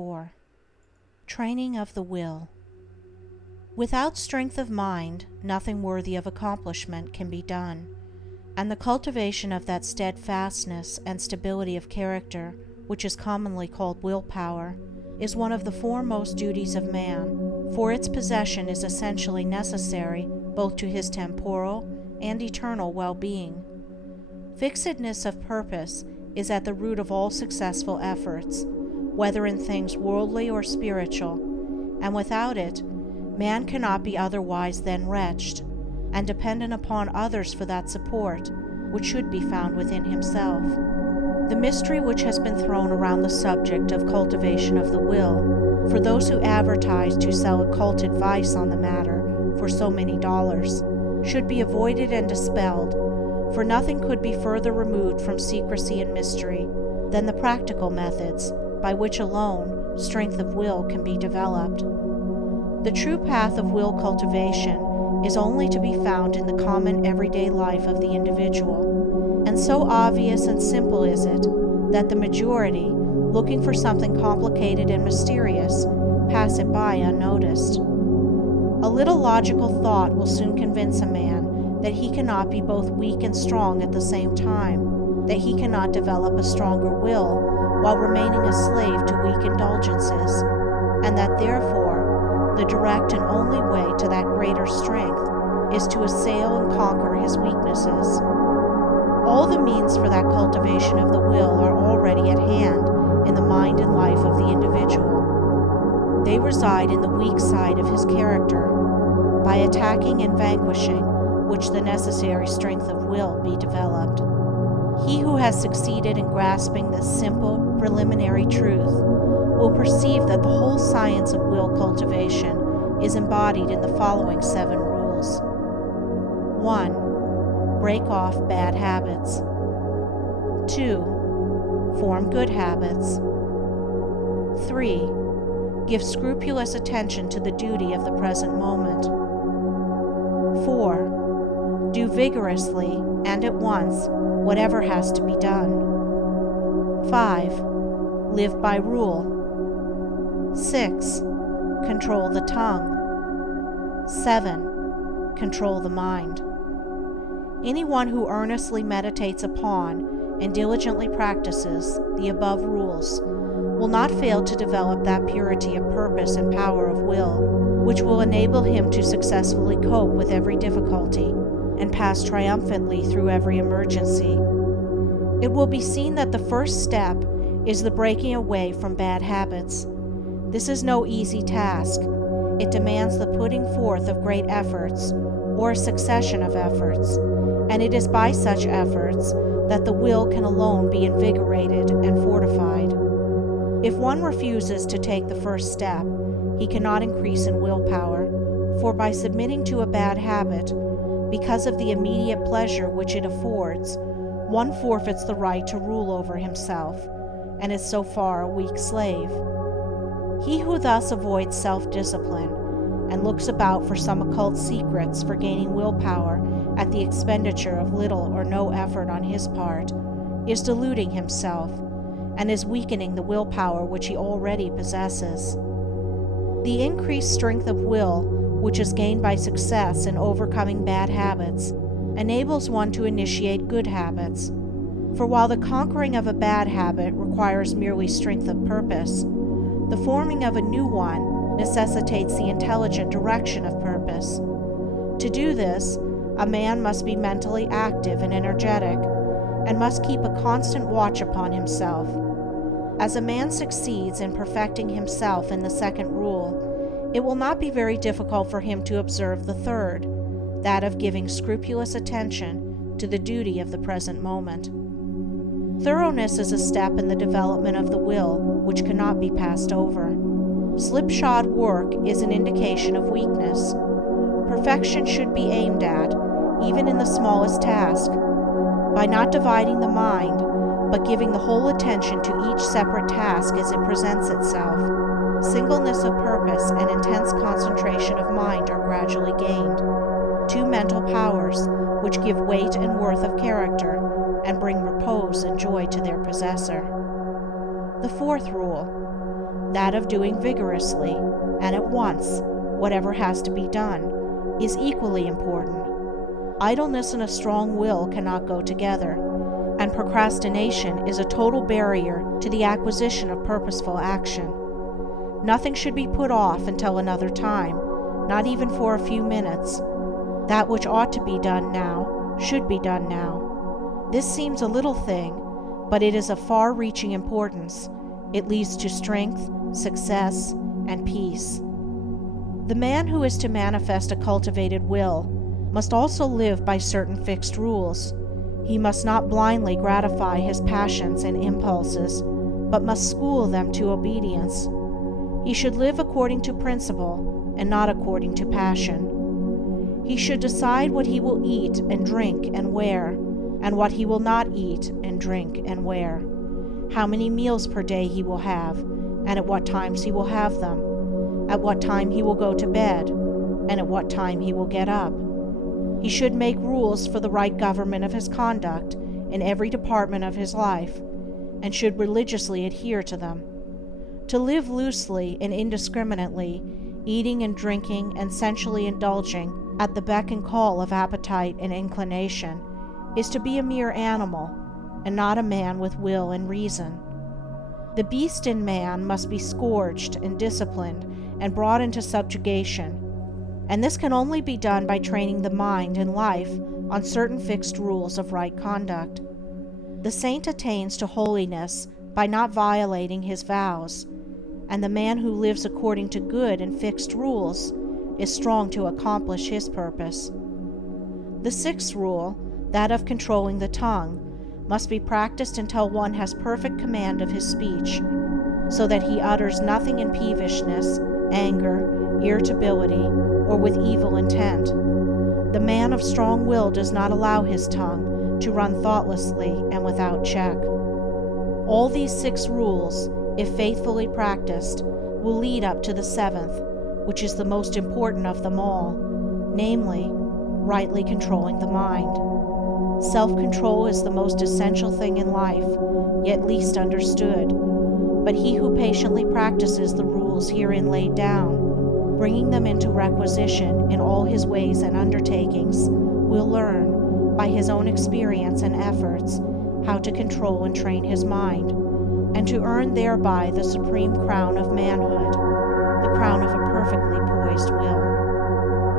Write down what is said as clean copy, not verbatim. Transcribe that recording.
4. Training of the will. Without strength of mind, nothing worthy of accomplishment can be done, and the cultivation of that steadfastness and stability of character, which is commonly called willpower, is one of the foremost duties of man, for its possession is essentially necessary both to his temporal and eternal well-being. Fixedness of purpose is at the root of all successful efforts, whether in things worldly or spiritual, and without it, man cannot be otherwise than wretched, and dependent upon others for that support which should be found within himself. The mystery which has been thrown around the subject of cultivation of the will, for those who advertise to sell occult advice on the matter for so many dollars, should be avoided and dispelled, for nothing could be further removed from secrecy and mystery than the practical methods by which alone strength of will can be developed. The true path of will cultivation is only to be found in the common everyday life of the individual, and so obvious and simple is it that the majority, looking for something complicated and mysterious, pass it by unnoticed. A little logical thought will soon convince a man that he cannot be both weak and strong at the same time, that he cannot develop a stronger will while remaining a slave to weak indulgences, and that therefore the direct and only way to that greater strength is to assail and conquer his weaknesses. All the means for that cultivation of the will are already at hand in the mind and life of the individual. They reside in the weak side of his character, by attacking and vanquishing which the necessary strength of will be developed. He who has succeeded in grasping this simple, preliminary truth will perceive that the whole science of will cultivation is embodied in the following 7 rules. 1. Break off bad habits. 2. Form good habits. 3. Give scrupulous attention to the duty of the present moment. 4. Do vigorously and at once whatever has to be done. 5. Live by rule. 6. Control the tongue. 7. Control the mind. Anyone who earnestly meditates upon and diligently practices the above rules will not fail to develop that purity of purpose and power of will which will enable him to successfully cope with every difficulty and pass triumphantly through every emergency. It will be seen that the first step is the breaking away from bad habits. This is no easy task. It demands the putting forth of great efforts, or a succession of efforts, and it is by such efforts that the will can alone be invigorated and fortified. If one refuses to take the first step, he cannot increase in willpower, for by submitting to a bad habit, because of the immediate pleasure which it affords, one forfeits the right to rule over himself, and is so far a weak slave. He who thus avoids self-discipline and looks about for some occult secrets for gaining willpower at the expenditure of little or no effort on his part is deluding himself and is weakening the willpower which he already possesses. The increased strength of will, which is gained by success in overcoming bad habits, enables one to initiate good habits. For while the conquering of a bad habit requires merely strength of purpose, the forming of a new one necessitates the intelligent direction of purpose. To do this, a man must be mentally active and energetic, and must keep a constant watch upon himself. As a man succeeds in perfecting himself in the second rule, it will not be very difficult for him to observe the third, that of giving scrupulous attention to the duty of the present moment. Thoroughness is a step in the development of the will which cannot be passed over. Slipshod work is an indication of weakness. Perfection should be aimed at, even in the smallest task, by not dividing the mind, but giving the whole attention to each separate task as it presents itself. Singleness of purpose and intense concentration of mind are gradually gained, 2 mental powers which give weight and worth of character and bring repose and joy to their possessor. The 4th rule: that of doing vigorously and at once whatever has to be done, is equally important. Idleness and a strong will cannot go together, and procrastination is a total barrier to the acquisition of purposeful action. Nothing should be put off until another time, not even for a few minutes. That which ought to be done now should be done now. This seems a little thing, but it is of far-reaching importance. It leads to strength, success, and peace. The man who is to manifest a cultivated will must also live by certain fixed rules. He must not blindly gratify his passions and impulses, but must school them to obedience. He should live according to principle and not according to passion. He should decide what he will eat and drink and wear, and what he will not eat and drink and wear, how many meals per day he will have, and at what times he will have them, at what time he will go to bed, and at what time he will get up. He should make rules for the right government of his conduct in every department of his life, and should religiously adhere to them. To live loosely and indiscriminately, eating and drinking and sensually indulging at the beck and call of appetite and inclination, is to be a mere animal, and not a man with will and reason. The beast in man must be scourged and disciplined and brought into subjugation, and this can only be done by training the mind and life on certain fixed rules of right conduct. The saint attains to holiness by not violating his vows, and the man who lives according to good and fixed rules is strong to accomplish his purpose. The sixth rule, that of controlling the tongue, must be practiced until one has perfect command of his speech, so that he utters nothing in peevishness, anger, irritability, or with evil intent. The man of strong will does not allow his tongue to run thoughtlessly and without check. All these 6 rules, if faithfully practiced, will lead up to the 7th, which is the most important of them all, namely, rightly controlling the mind. Self-control is the most essential thing in life, yet least understood, but he who patiently practices the rules herein laid down, bringing them into requisition in all his ways and undertakings, will learn, by his own experience and efforts, how to control and train his mind, and to earn thereby the supreme crown of manhood, the crown of a perfectly poised will.